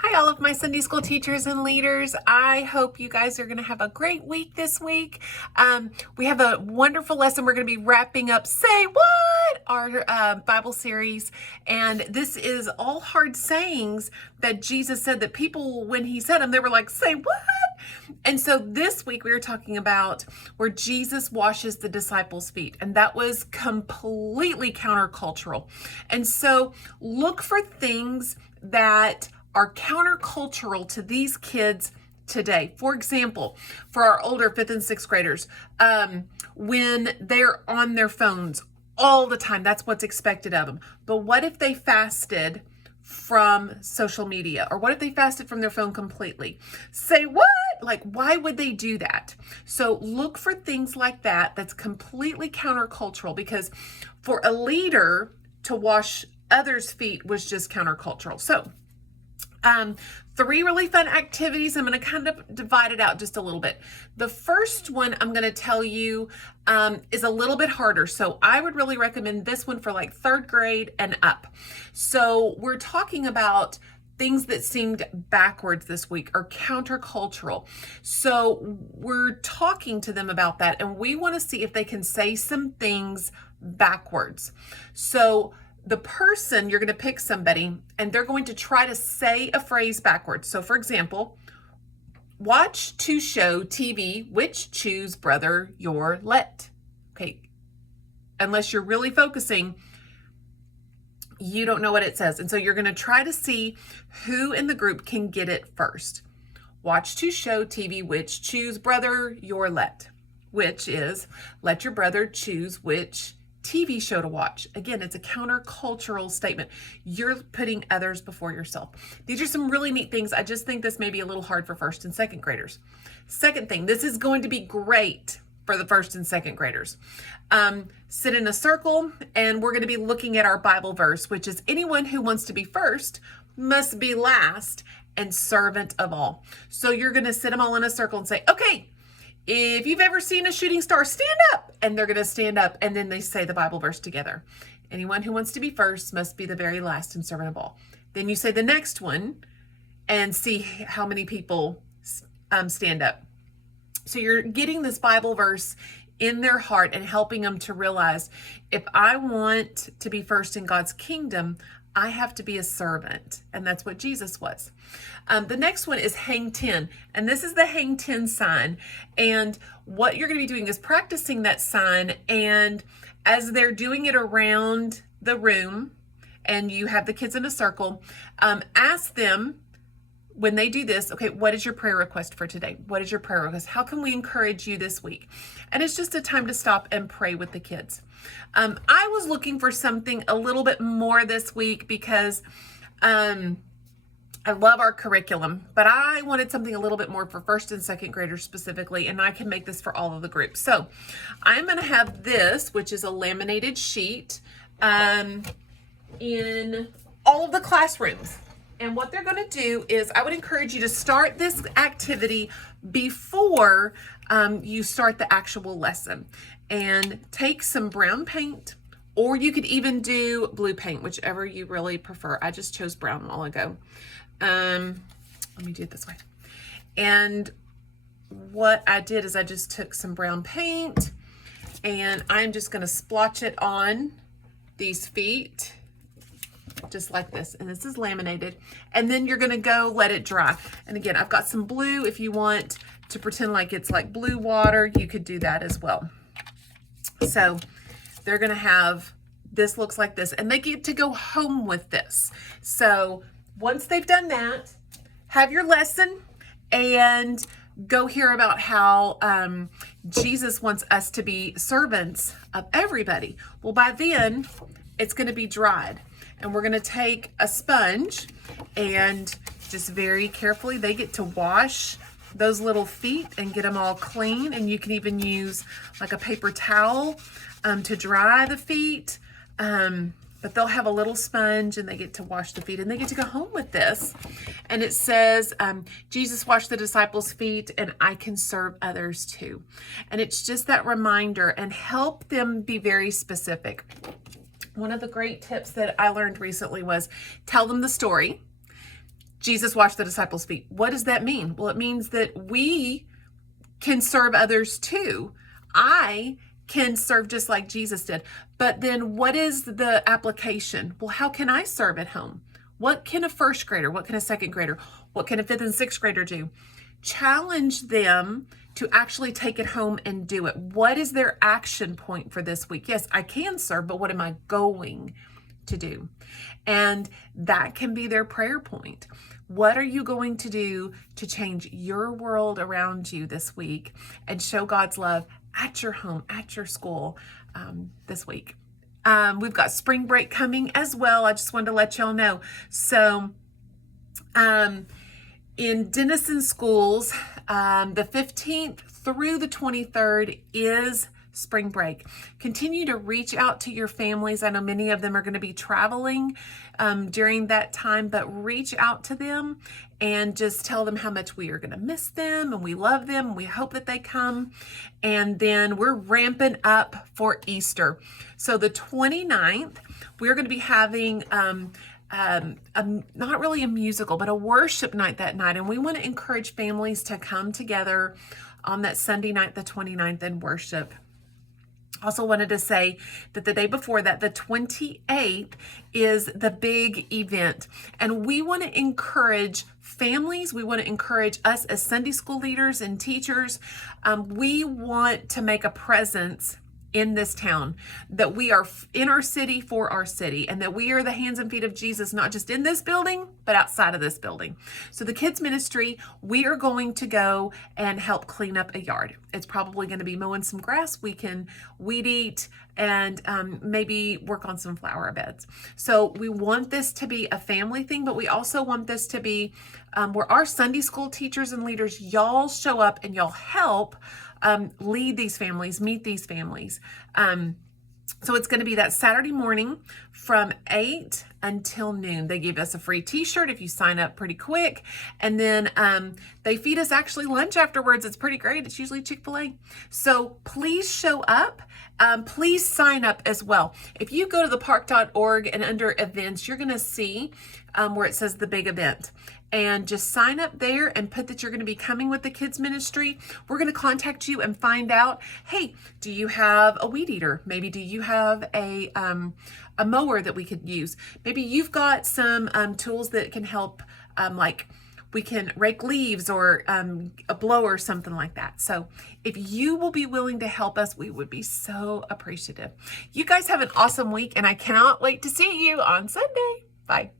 Hi, all of my Sunday school teachers and leaders. I hope you guys are going to have a great week this week. We have a wonderful lesson. We're going to be wrapping up Say What? Our Bible series. And this is all hard sayings that Jesus said that people, when he said them, they were like, say what? And so this week we were talking about where Jesus washes the disciples' feet, and that was completely countercultural. And so look for things that are countercultural to these kids today. For example, for our older 5th and 6th graders, when they're on their phones all the time, that's what's expected of them. But what if they fasted from social media? Or what if they fasted from their phone completely? Say what? Like, why would they do that? So look for things like that that's completely countercultural, because for a leader to wash others' feet was just countercultural. So 3 really fun activities. I'm going to kind of divide it out just a little bit. The first one I'm going to tell you is a little bit harder. So I would really recommend this one for like 3rd grade and up. So we're talking about things that seemed backwards this week or countercultural. So we're talking to them about that, and we want to see if they can say some things backwards. So the person, you're going to pick somebody and they're going to try to say a phrase backwards. So for example, watch to show TV, which choose brother your let. Okay. Unless you're really focusing, you don't know what it says. And so you're going to try to see who in the group can get it first. Watch to show TV, which choose brother your let, which is let your brother choose which TV show to watch. Again, it's a countercultural statement. You're putting others before yourself. These are some really neat things. I just think this may be a little hard for 1st and 2nd graders. Second thing, this is going to be great for the 1st and 2nd graders. Sit in a circle, and we're going to be looking at our Bible verse, which is anyone who wants to be first must be last and servant of all. So you're going to sit them all in a circle and say, okay, if you've ever seen a shooting star, stand up. And they're going to stand up, and then they say the Bible verse together. Anyone who wants to be first must be the very last and servant of all. Then you say the next one and see how many people stand up. So you're getting this Bible verse in their heart and helping them to realize, if I want to be first in God's kingdom, I have to be a servant. And that's what Jesus was. The next one is hang 10. And this is the hang 10 sign. And what you're going to be doing is practicing that sign. And as they're doing it around the room, and you have the kids in a circle, ask them, when they do this, okay, what is your prayer request for today? What is your prayer request? How can we encourage you this week? And it's just a time to stop and pray with the kids. I was looking for something a little bit more this week because I love our curriculum, but I wanted something a little bit more for 1st and 2nd graders specifically, and I can make this for all of the groups. So I'm going to have this, which is a laminated sheet, in all of the classrooms. And what they're going to do is, I would encourage you to start this activity before you start the actual lesson. And take some brown paint, or you could even do blue paint, whichever you really prefer. I just chose brown a while ago. Let me do it this way. And what I did is I just took some brown paint, and I'm just going to splotch it on these feet, just like this. And this is laminated. And then you're going to go let it dry. And again, I've got some blue. If you want to pretend like it's like blue water, you could do that as well. So they're going to have, this looks like this, and they get to go home with this. So once they've done that, have your lesson and go hear about how Jesus wants us to be servants of everybody. Well, by then it's going to be dried, and we're going to take a sponge and just very carefully, they get to wash those little feet and get them all clean. And you can even use like a paper towel to dry the feet. But they'll have a little sponge, and they get to wash the feet, and they get to go home with this. And it says, Jesus washed the disciples' feet, and I can serve others too. And it's just that reminder, and help them be very specific. One of the great tips that I learned recently was tell them the story. Jesus washed the disciples' feet. What does that mean? Well, it means that we can serve others too. I can serve just like Jesus did. But then what is the application? Well, how can I serve at home? What can a first grader, what can a second grader, what can a fifth and sixth grader do? Challenge them to actually take it home and do it. What is their action point for this week? Yes, I can serve, but what am I going to do? And that can be their prayer point. What are you going to do to change your world around you this week and show God's love at your home, at your school this week? We've got spring break coming as well. I just wanted to let y'all know. So in Denison schools, the 15th through the 23rd is spring break. Continue to reach out to your families. I know many of them are going to be traveling during that time, but reach out to them and just tell them how much we are going to miss them and we love them and we hope that they come. And then we're ramping up for Easter. So the 29th, we're going to be having not really a musical, but a worship night that night. And we want to encourage families to come together on that Sunday night, the 29th, and worship. Also wanted to say that the day before that, the 28th, is the big event. And we want to encourage families. We want to encourage us as Sunday school leaders and teachers. We want to make a presence in this town, that we are in our city for our city, and that we are the hands and feet of Jesus, not just in this building, but outside of this building. So the kids ministry, we are going to go and help clean up a yard. It's probably going to be mowing some grass. We can weed eat and maybe work on some flower beds. So we want this to be a family thing, but we also want this to be where our Sunday school teachers and leaders, y'all show up and y'all help lead these families, meet these families. So it's going to be that Saturday morning from 8 until noon. They give us a free t-shirt if you sign up pretty quick. And then they feed us actually lunch afterwards. It's pretty great. It's usually Chick-fil-A. So please show up. Please sign up as well. If you go to thepark.org and under events, you're going to see where it says the big event. And just sign up there and put that you're going to be coming with the kids ministry. We're going to contact you and find out, hey, do you have a weed eater? Maybe do you have a mower that we could use? Maybe you've got some tools that can help, like we can rake leaves or a blower or something like that. So if you will be willing to help us, we would be so appreciative. You guys have an awesome week, and I cannot wait to see you on Sunday. Bye.